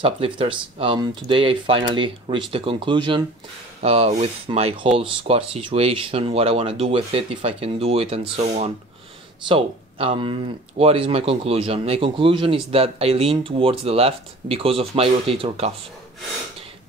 Suplifters. Today I finally reached the conclusion with my whole squat situation, what I want to do with it, if I can do it, and so on. So, what is my conclusion? My conclusion is that I lean towards the left because of my rotator cuff.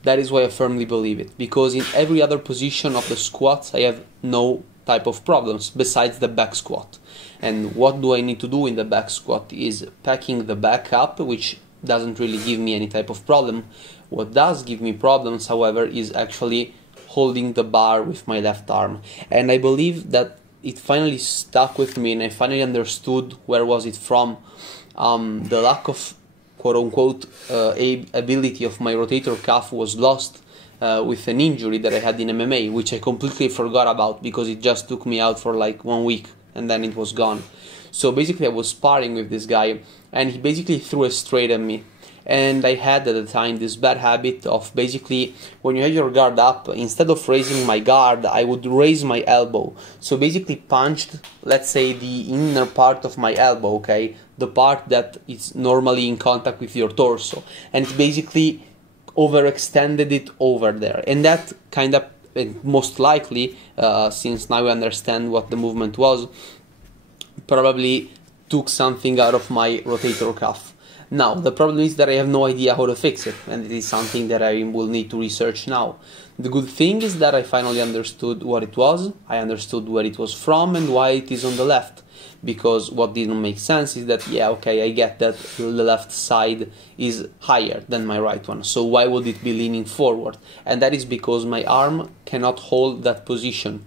That is why I firmly believe it, because in every other position of the squats I have no type of problems besides the back squat. And what do I need to do in the back squat is packing the back up, which doesn't really give me any type of problem. What does give me problems, however, is actually holding the bar with my left arm. And I believe that it finally stuck with me and I finally understood where was it from. The lack of quote-unquote ability of my rotator cuff was lost with an injury that I had in MMA, which I completely forgot about because it just took me out for like 1 week and then it was gone. So basically I was sparring with this guy and he basically threw a straight at me. And I had at the time this bad habit of basically, when you have your guard up, instead of raising my guard, I would raise my elbow. So basically punched, let's say, the inner part of my elbow, okay? The part that is normally in contact with your torso. And it basically overextended it over there. And that kind of, most likely, since now I understand what the movement was, probably took something out of my rotator cuff. Now, the problem is that I have no idea how to fix it, and it is something that I will need to research now. The good thing is that I finally understood what it was, I understood where it was from and why it is on the left. Because what didn't make sense is that, yeah, okay, I get that the left side is higher than my right one, so why would it be leaning forward? And that is because my arm cannot hold that position.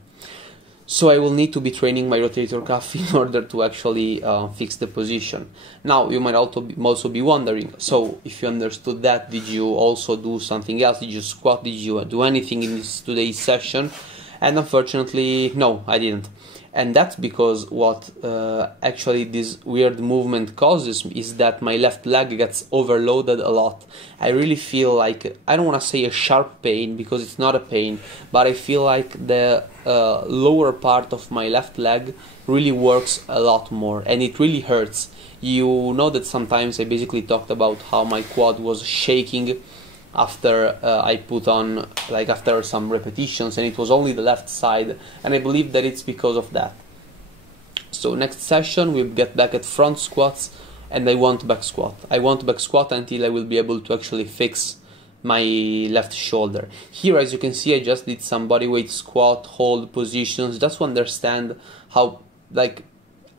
So I will need to be training my rotator cuff in order to actually fix the position. Now, you might also be wondering, so if you understood that, did you also do something else? Did you squat? Did you do anything in today's session? And unfortunately, no, I didn't. And that's because what actually this weird movement causes is that my left leg gets overloaded a lot. I really feel like, I don't want to say a sharp pain because it's not a pain, but I feel like the lower part of my left leg really works a lot more and it really hurts. You know that sometimes I basically talked about how my quad was shaking after I put on, like after some repetitions, and it was only the left side, and I believe that it's because of that. So next session we'll get back at front squats and I want back squat. I want back squat until I will be able to actually fix my left shoulder. Here, as you can see, I just did some bodyweight squat hold positions just to understand how, like,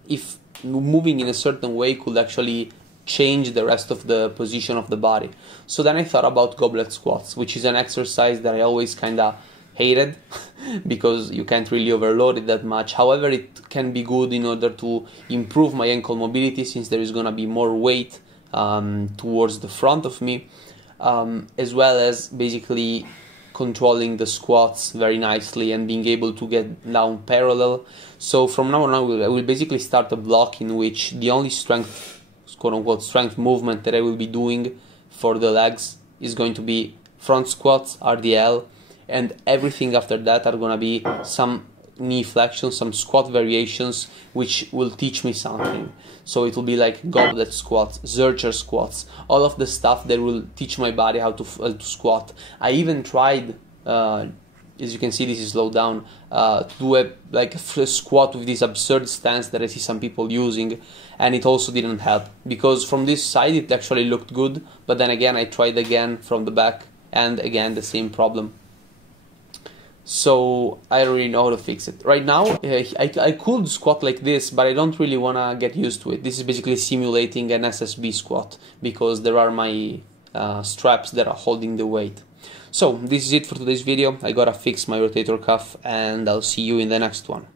if moving in a certain way could actually change the rest of the position of the body. So then I thought about goblet squats, which is an exercise that I always kinda hated because you can't really overload it that much. However, it can be good in order to improve my ankle mobility since there is gonna be more weight towards the front of me, as well as basically controlling the squats very nicely and being able to get down parallel. So from now on I will basically start a block in which the only strength, quote-unquote strength movement that I will be doing for the legs is going to be front squats, RDL, and everything after that are gonna be some knee flexions, some squat variations which will teach me something. So it will be like goblet squats, zercher squats, all of the stuff that will teach my body how to squat. I even tried, as you can see, this is low down, to do a squat with this absurd stance that I see some people using, and it also didn't help because from this side it actually looked good, but then again I tried again from the back and again the same problem. So I don't really know how to fix it. Right now I could squat like this, but I don't really want to get used to it. This is basically simulating an SSB squat because there are my straps that are holding the weight. So this is it for today's video. I gotta fix my rotator cuff and I'll see you in the next one.